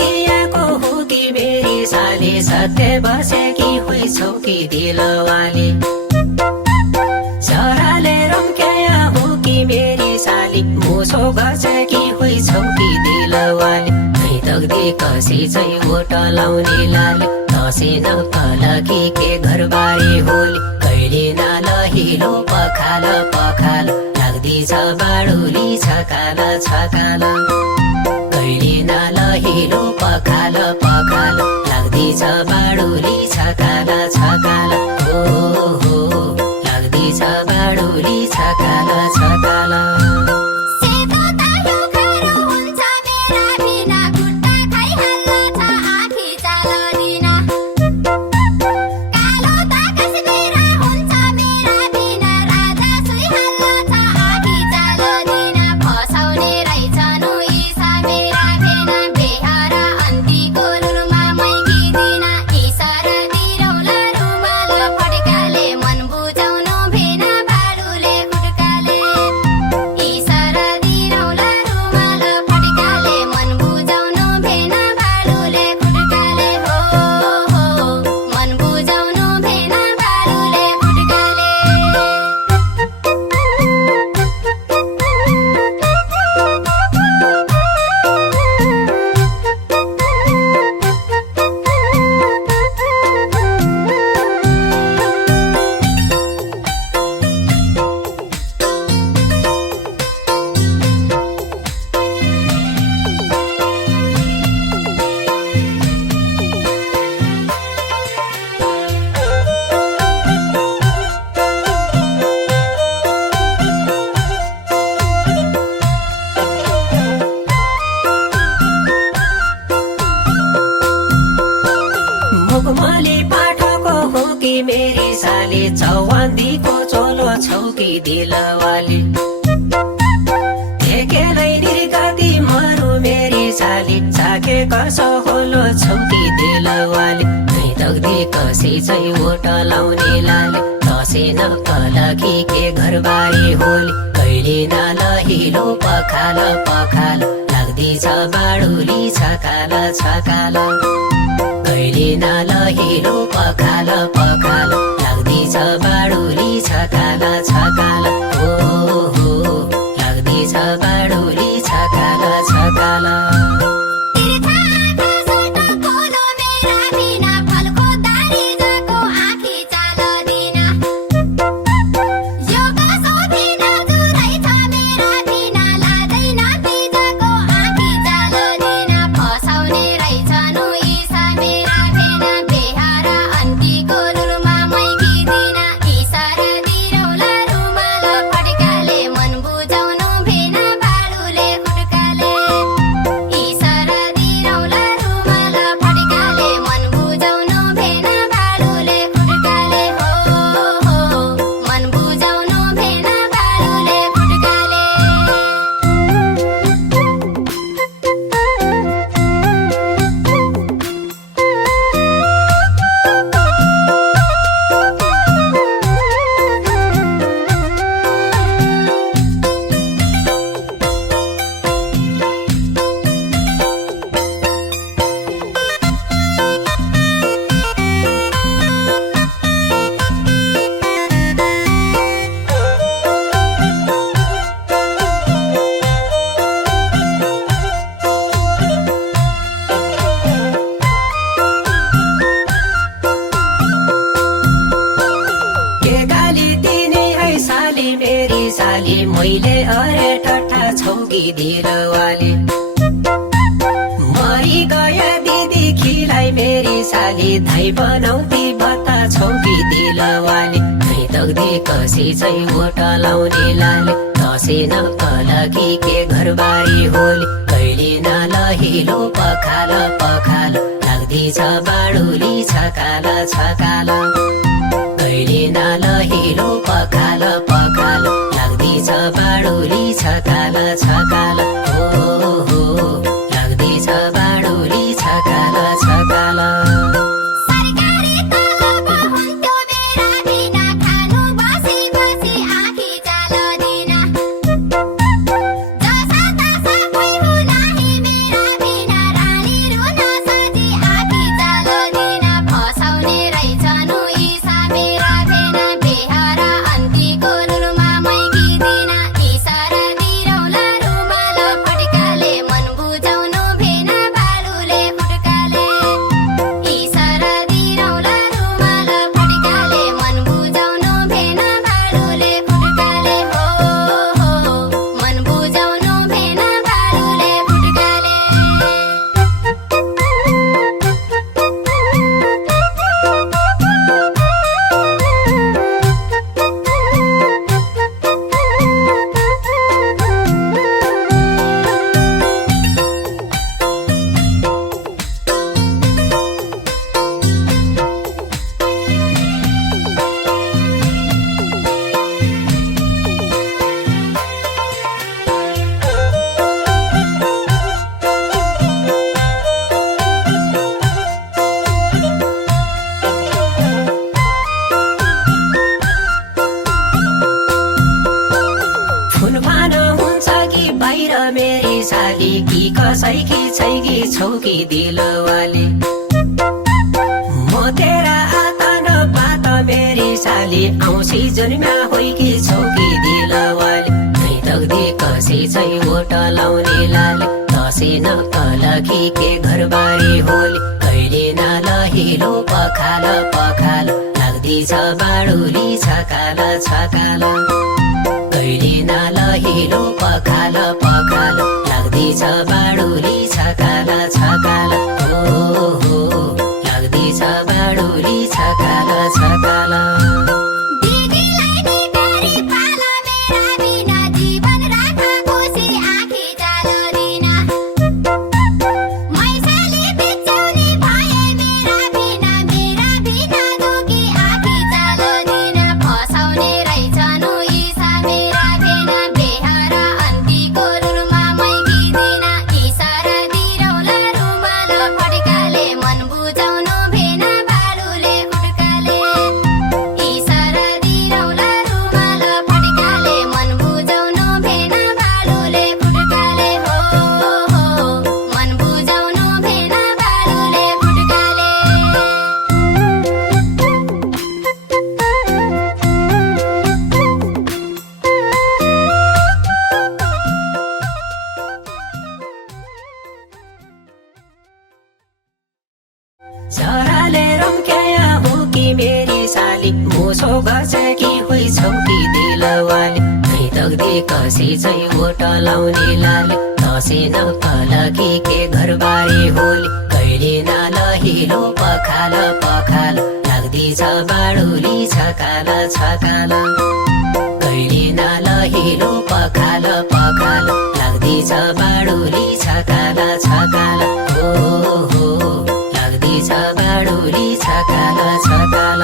दिएको हो कि मेरी साली सत्य बसेकी होइछौ कि दिलवाली चराले रम्क्याया हो कि मेरी साली मुसो बसेकी होइछौ कि दिलवाली नै तग्दी कसी चाहिँ ओट लाउने लाली दसैँ नकलकी के घरबारी होली कहिले नलहिलो पखाल पखाल लाग्दिछ बाडुली छकाल छकाल कहिले नलहिलो पखाल पखाल लाग्दिछ बाडुली छकाल छकाल हो हो लाग्दिछ बाडुली छकाल छकाल मुखमाली पाठको हो कि मेरी साली चौबन्दीको चोलो छौ कि दिलवाली एकेलै निर्गति मरु मेरी साली चाके कसो होलो छौ कि दिलवाली नै तग्दी कसी चाहिँ ओट लाउने लाली दसैँ नकलकी के घरबारी होली कहिले नलहिलो पखाल पखाल लाग्दिछ बाडुली छकाल छकाल कहिले नलहिलो पखाल पखाल लाग्दिछ बाडुली छकाल छकाल हो हो लाग्दिछ बाडुली छकाल छकाल मैले अरे टट्टा छौ कि दिलवाली मरी गया दिदी खिलाई मेरी साली धाइ बनाउँदी बता छौ कि दिलवाली नै तग्दी कसी चाहिँ ओट लाउने लाली दसैँ नकलकी के घरबारी होली कहिले नलहिलो पखाल पखाल लाग्दिछ बाडुली छकाल छकाल कहिले नलहिलो पखाल पखाल लाग्दिछ बाडुली छकाल छकाल हो हो लाग्दिछ बाडुली छकाल छकाल जसा तसा कोही हो नाही मेरा बिना रानी मेरी साली कि कसैकी छैकी छौकी दिलवाली म तेरा आता नपात मेरी साली औँसी जन्म्या होइ कि छौकी दिलवाली नै तग्दी कसै चाहिँ ओट लाउने लाली दसैँ नकलखी के घरबारी होली कहिले नलहिलो पखाल पखाल लाग्दैछ बाडुली छकाल छकाल कहिले नलहिलो पखाल पखाल लाग्दैछ बाडुली छकाल छकाल हो लाग्दैछ बाडुली छकाल छकाल चराले रम्क्याया हो कि मेरी साली मोसो गर्छ कि होइ छौकी दिलवाली नै तग्दी कसै चाहिँ ओट लाउने लाली दसैँ नकलखी के घरबारी होली कहिले नलहिलो पखाल पखाल लाग्दैछ बाडुली छकाल छकाल कहिले नलहिलो पखाल पखाल लाग्दैछ बाडुली छकाल छकाल हो लाग्दैछ बाडुली छकाल छकाल